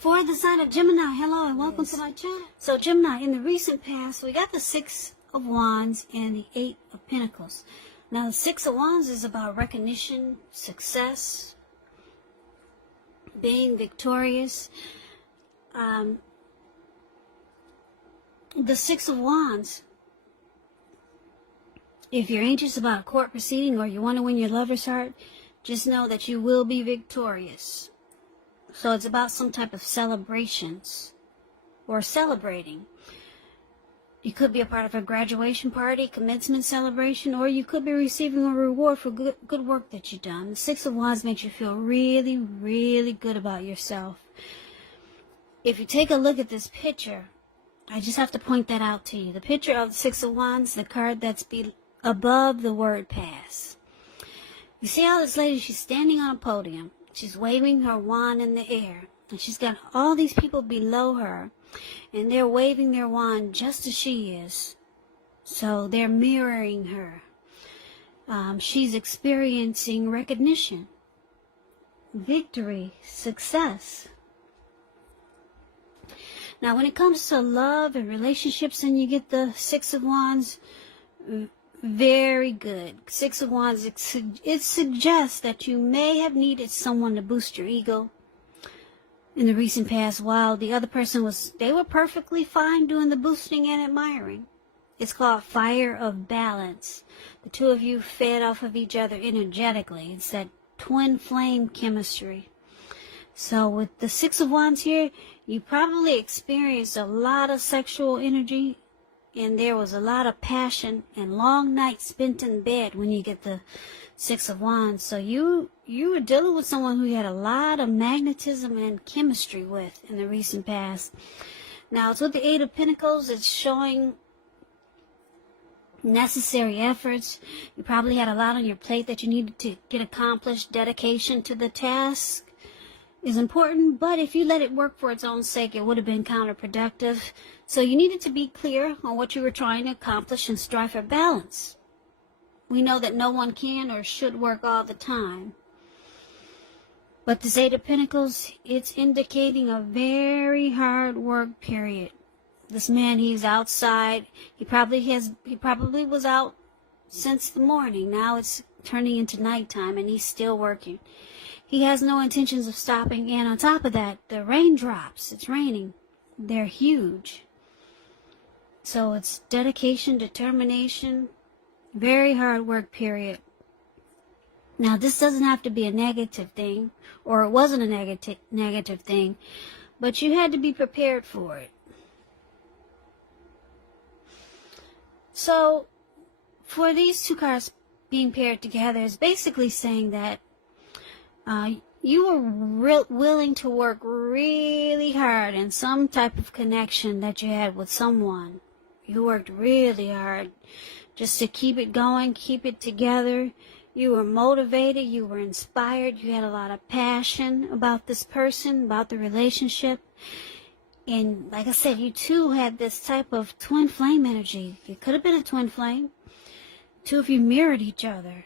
For the sign of Gemini, hello and welcome to my channel. So Gemini, in the recent past, we got the Six of Wands and the Eight of Pentacles. Now the Six of Wands is about recognition, success, being victorious. The Six of Wands, if you're anxious about a court proceeding or you want to win your lover's heart, just know that you will be victorious. So it's about some type of celebrations or celebrating. You could be a part of a graduation party, commencement celebration, or you could be receiving a reward for good work that you've done. The Six of Wands makes you feel really, really good about yourself. If you take a look at this picture, I just have to point that out to you. The picture of the Six of Wands, the card that's above the word pass. You see how this lady, she's standing on a podium. She's waving her wand in the air. And she's got all these people below her. And they're waving their wand just as she is. So they're mirroring her. She's experiencing recognition, victory, success. Now when it comes to love and relationships and you get the Six of Wands, very good. Six of Wands, it suggests that you may have needed someone to boost your ego in the recent past while the other person they were perfectly fine doing the boosting and admiring. It's called fire of balance. The two of you fed off of each other energetically. It's that twin flame chemistry. So with the Six of Wands here, you probably experienced a lot of sexual energy. And there was a lot of passion and long nights spent in bed when you get the Six of Wands. So you were dealing with someone who you had a lot of magnetism and chemistry with in the recent past. Now, it's with the Eight of Pentacles. It's showing necessary efforts. You probably had a lot on your plate that you needed to get accomplished. Dedication to the task is important, but if you let it work for its own sake, it would have been counterproductive. So you needed to be clear on what you were trying to accomplish and strive for balance. We know that no one can or should work all the time. But this Eight of Pentacles, it's indicating a very hard work period. This man, he's outside. He probably was out since the morning. Now it's turning into nighttime and he's still working. He has no intentions of stopping, and on top of that, the raindrops, it's raining, they're huge. So it's dedication, determination, very hard work period. Now, this doesn't have to be a negative thing, or it wasn't a negative thing, but you had to be prepared for it. So, for these two cards being paired together, it's basically saying that you were willing to work really hard in some type of connection that you had with someone. You worked really hard just to keep it going, keep it together. You were motivated, you were inspired, you had a lot of passion about this person, about the relationship. And like I said, you two had this type of twin flame energy. You could have been a twin flame. Two of you mirrored each other.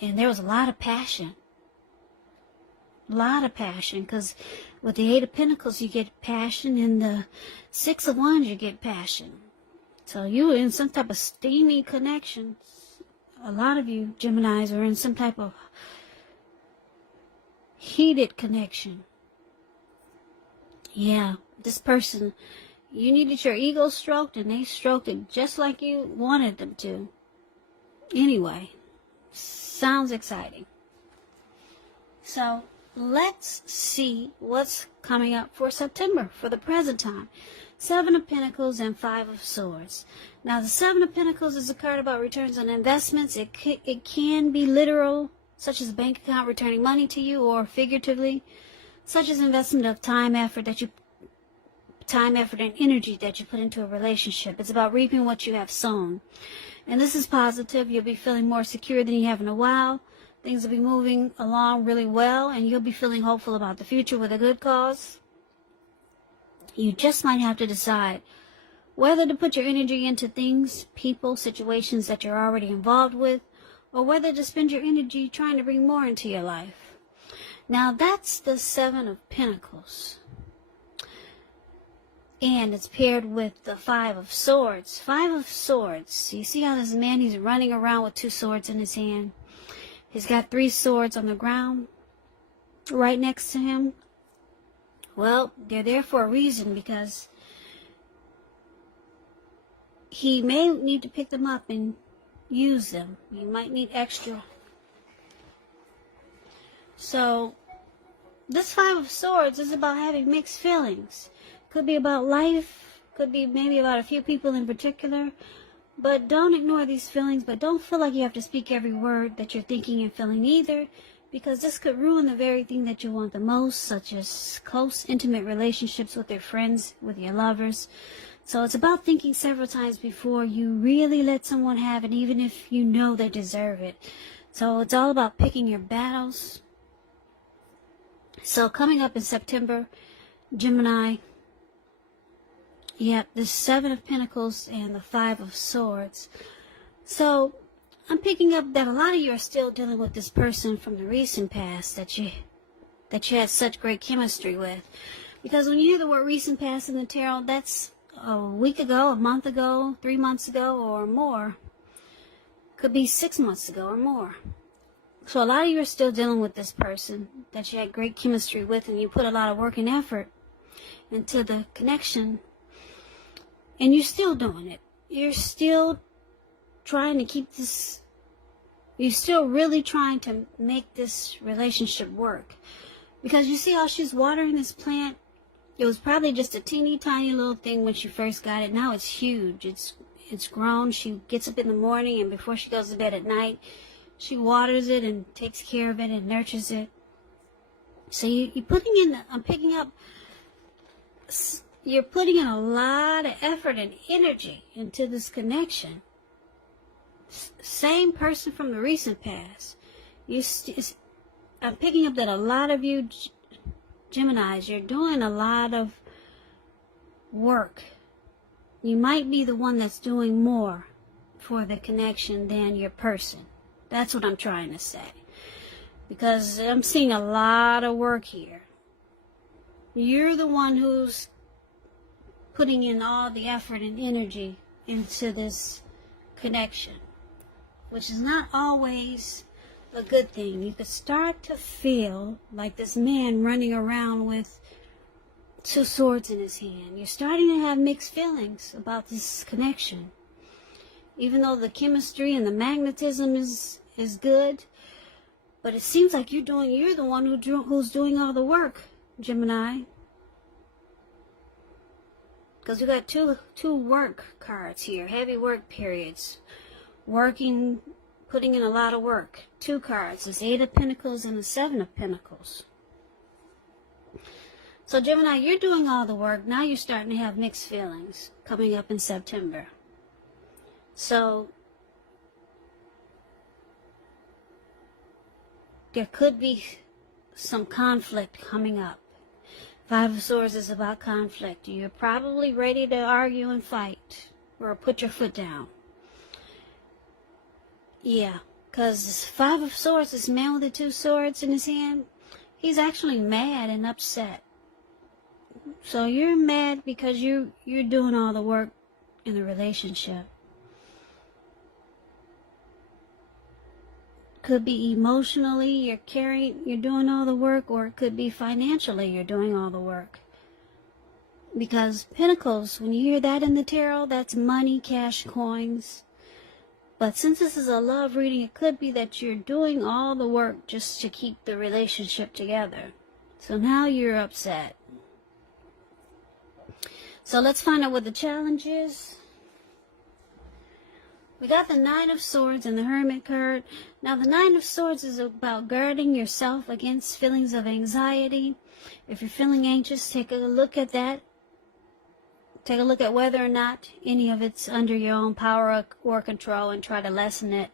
And there was a lot of passion. A lot of passion. Because with the Eight of Pentacles, you get passion. And the Six of Wands, you get passion. So you were in some type of steamy connection. A lot of you Geminis are in some type of heated connection. Yeah, this person, you needed your ego stroked. And they stroked it just like you wanted them to. Anyway. Sounds exciting. So let's see what's coming up for September for the present time. Seven of Pentacles and Five of Swords. Now the Seven of Pentacles is a card about returns on investments. It can be literal, such as a bank account returning money to you, or figuratively, such as investment of time, effort, and energy that you put into a relationship. It's about reaping what you have sown. And this is positive. You'll be feeling more secure than you have in a while. Things will be moving along really well, and you'll be feeling hopeful about the future with a good cause. You just might have to decide whether to put your energy into things, people, situations that you're already involved with, or whether to spend your energy trying to bring more into your life. Now that's the Seven of Pentacles. And it's paired with the Five of Swords. Five of Swords. You see how this man, he's running around with 2 swords in his hand. He's got 3 swords on the ground right next to him. Well, they're there for a reason, because he may need to pick them up and use them. He might need extra. So this Five of Swords is about having mixed feelings. Could be about life, could be maybe about a few people in particular, but don't ignore these feelings. But don't feel like you have to speak every word that you're thinking and feeling either, because this could ruin the very thing that you want the most, such as close, intimate relationships with your friends, with your lovers. So it's about thinking several times before you really let someone have it, even if you know they deserve it. So it's all about picking your battles. So coming up in September, Gemini, yep, the Seven of Pentacles and the Five of Swords. So I'm picking up that a lot of you are still dealing with this person from the recent past that you had such great chemistry with. Because when you hear the word recent past in the tarot, that's a week ago, a month ago, 3 months ago, or more. Could be 6 months ago or more. So a lot of you are still dealing with this person that you had great chemistry with, and you put a lot of work and effort into the connection. And you're still doing it. You're still trying to keep this, you're still really trying to make this relationship work. Because you see how she's watering this plant? It was probably just a teeny tiny little thing when she first got it. Now it's huge. It's grown. She gets up in the morning, and before she goes to bed at night, she waters it and takes care of it and nurtures it. So you're putting in, I'm picking up, you're putting in a lot of effort and energy into this connection. Same person from the recent past. I'm picking up that a lot of you Geminis, you're doing a lot of work. You might be the one that's doing more for the connection than your person. That's what I'm trying to say. Because I'm seeing a lot of work here. You're the one who's putting in all the effort and energy into this connection, which is not always a good thing. You could start to feel like this man running around with 2 swords in his hand. You're starting to have mixed feelings about this connection. Even though the chemistry and the magnetism is good, but it seems like you're the one who's doing all the work, Gemini. Because we got two work cards here, heavy work periods, working, putting in a lot of work. 2 cards, this 8 of Pentacles and the 7 of Pentacles. So Gemini, you're doing all the work. Now you're starting to have mixed feelings coming up in September. So there could be some conflict coming up. 5 of Swords is about conflict. You're probably ready to argue and fight or put your foot down. Yeah, because 5 of Swords, this man with the 2 swords in his hand, he's actually mad and upset. So you're mad because you're doing all the work in the relationship. Could be emotionally, you're doing all the work, or it could be financially, you're doing all the work. Because Pentacles, when you hear that in the tarot, that's money, cash, coins. But since this is a love reading, it could be that you're doing all the work just to keep the relationship together. So now you're upset. So let's find out what the challenge is. We got the 9 of Swords and the Hermit card. Now the 9 of Swords is about guarding yourself against feelings of anxiety. If you're feeling anxious, take a look at that. Take a look at whether or not any of it's under your own power or control, and try to lessen it.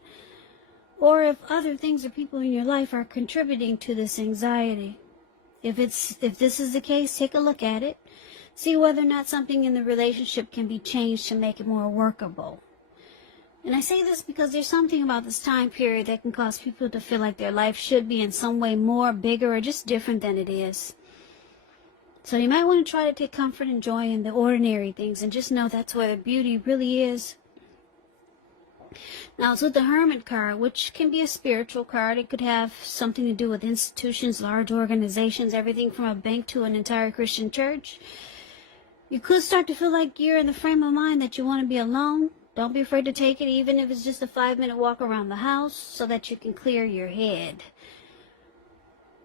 Or if other things or people in your life are contributing to this anxiety. If this is the case, take a look at it. See whether or not something in the relationship can be changed to make it more workable. And I say this because there's something about this time period that can cause people to feel like their life should be in some way more, bigger, or just different than it is. So you might want to try to take comfort and joy in the ordinary things and just know that's where the beauty really is. Now it's with the Hermit card, which can be a spiritual card. It could have something to do with institutions, large organizations, everything from a bank to an entire Christian church. You could start to feel like you're in the frame of mind that you want to be alone. Don't be afraid to take it, even if it's just a 5-minute walk around the house, so that you can clear your head.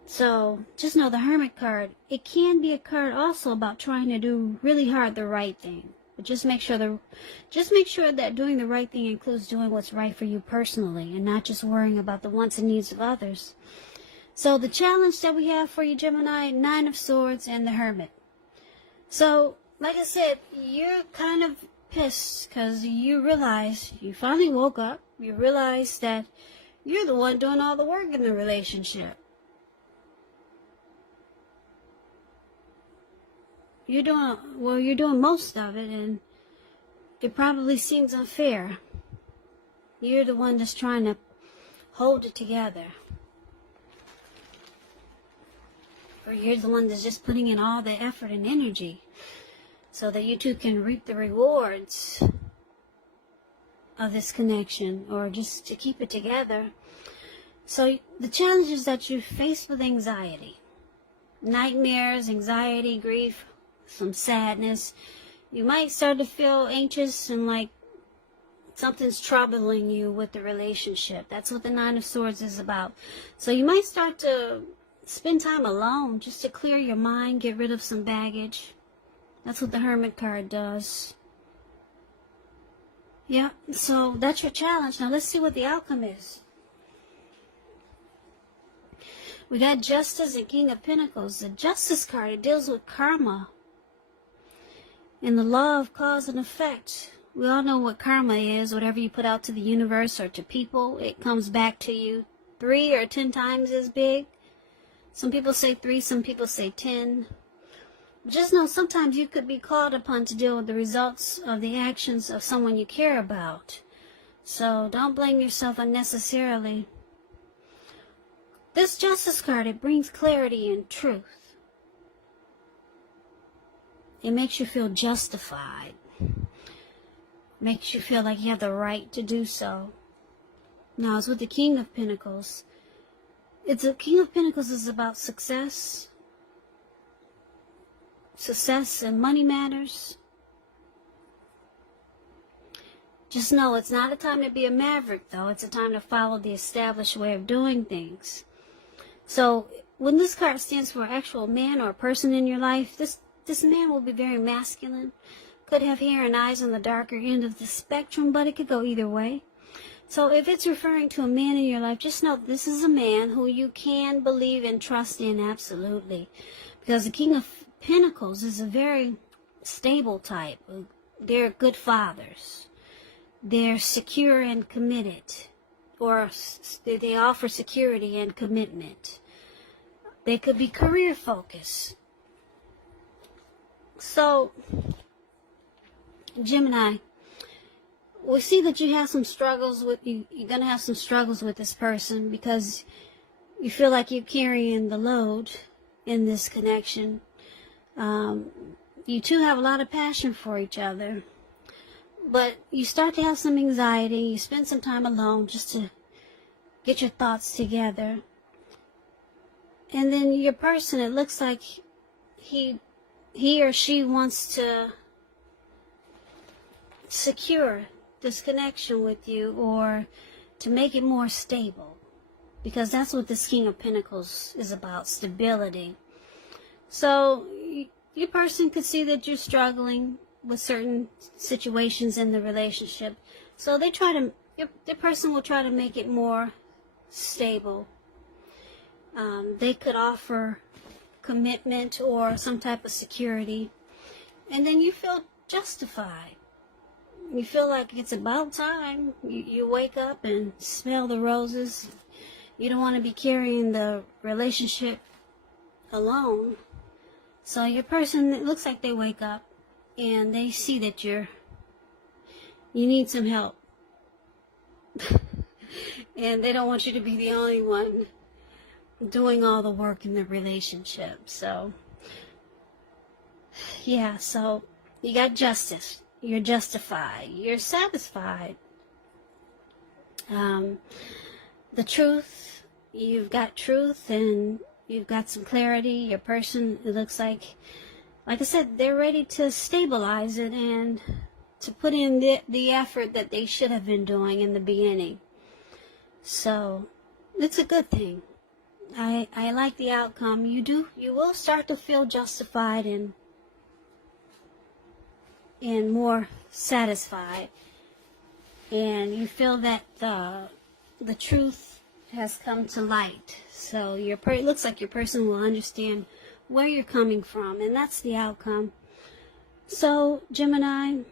So just know the Hermit card, it can be a card also about trying to do really hard the right thing. But just make sure that doing the right thing includes doing what's right for you personally and not just worrying about the wants and needs of others. So the challenge that we have for you, Gemini, 9 of Swords and the Hermit. So, like I said, you're kind of pissed because you finally woke up. You realize that you're the one doing all the work in the relationship. You're doing most of it, and it probably seems unfair. You're the one that's trying to hold it together. Or you're the one that's just putting in all the effort and energy so that you two can reap the rewards of this connection, or just to keep it together. So the challenge is that you're faced with anxiety. Nightmares, anxiety, grief, some sadness. You might start to feel anxious and like something's troubling you with the relationship. That's what the 9 of Swords is about. So you might start to spend time alone just to clear your mind, get rid of some baggage. That's what the Hermit card does. Yeah, so that's your challenge. Now let's see what the outcome is. We got Justice and King of Pentacles. The Justice card, it deals with karma and the law of cause and effect. We all know what karma is. Whatever you put out to the universe or to people, it comes back to you 3 or 10 times as big. Some people say 3, some people say 10. Just know sometimes you could be called upon to deal with the results of the actions of someone you care about. So don't blame yourself unnecessarily. This Justice card, it brings clarity and truth. It makes you feel justified. Makes you feel like you have the right to do so. Now, it's with the King of Pentacles. The King of Pentacles is about success. Success and money matters. Just know it's not a time to be a maverick, though. It's a time to follow the established way of doing things. So, when this card stands for an actual man or a person in your life, this man will be very masculine. Could have hair and eyes on the darker end of the spectrum, but it could go either way. So if it's referring to a man in your life, just know this is a man who you can believe and trust in absolutely. Because the King of Pentacles is a very stable type. They're good fathers. They're secure and committed. Or they offer security and commitment. They could be career focused. So, Gemini, we see that you have some struggles with you're going to have some struggles with this person because you feel like you're carrying the load in this connection. You two have a lot of passion for each other, but you start to have some anxiety. You spend some time alone just to get your thoughts together. And then your person, it looks like he or she wants to secure this connection with you or to make it more stable, because that's what this King of Pentacles is about, stability. So your person could see that you're struggling with certain situations in the relationship, so the person will try to make it more stable. They could offer commitment or some type of security, and then you feel justified. You feel like it's about time. You wake up and smell the roses. You don't want to be carrying the relationship alone. So your person, it looks like they wake up and they see that you need some help. And they don't want you to be the only one doing all the work in the relationship. So, yeah, so you got justice. You're justified. You're satisfied. The truth, you've got truth and you've got some clarity. Your person, it looks like I said, they're ready to stabilize it and to put in the effort that they should have been doing in the beginning. So it's a good thing. I like the outcome. You will start to feel justified and more satisfied, and you feel that the truth has come to light. So it looks like your person will understand where you're coming from, and that's the outcome. So Gemini,